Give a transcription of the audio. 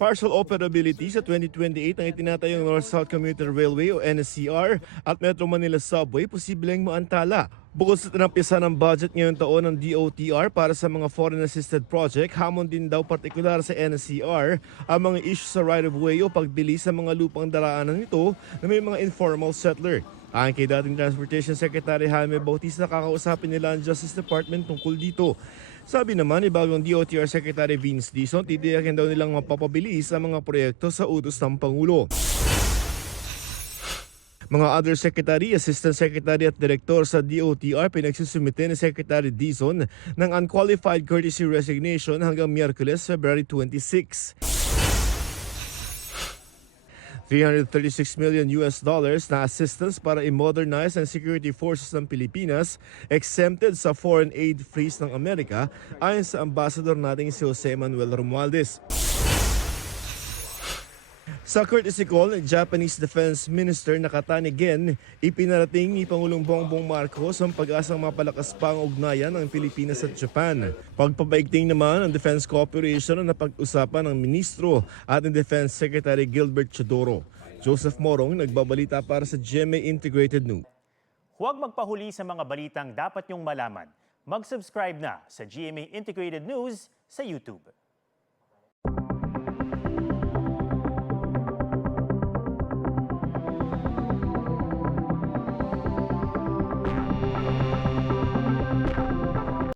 Partial operability sa 2028 ang itinatayong North-South Commuter Railway o NSCR at Metro Manila Subway posibleng maantala. Bukod sa tinampisa ng budget ngayong taon ng DOTR para sa mga foreign-assisted project, hamon din daw partikular sa NSCR ang mga issues sa right-of-way o pagbili sa mga lupang daraanan nito na may mga informal settler. Ayon kay dating Transportation Secretary Jaime Bautista, kakausapin nila ang Justice Department tungkol dito. Sabi naman ni bagong DOTR Secretary Vince Dizon, titiyakin daw nilang mapapabilis ang mga proyekto sa utos ng Pangulo. Mga other secretary, assistant secretary at director sa DOTR pinagsusumite ni Secretary Dizon ng unqualified courtesy resignation hanggang Miyerkules, February 26. $336 million na assistance para i-modernize ang security forces ng Pilipinas exempted sa foreign aid freeze ng Amerika ayon sa ambassador nating si Jose Manuel Romualdez. Sa courtesy call ng Japanese Defense Minister Nakatani Gen, ipinarating ni Pangulong Bongbong Marcos ang pag-asang mapalakas pa ang ugnayan ng Pilipinas at Japan. Pagpapaigting naman ang defense cooperation na napag-usapan ng Ministro at ng Defense Secretary Gilbert Chodoro. Joseph Morong nagbabalita para sa GMA Integrated News. Huwag magpahuli sa mga balitang dapat niyong malaman. Mag-subscribe na sa GMA Integrated News sa YouTube.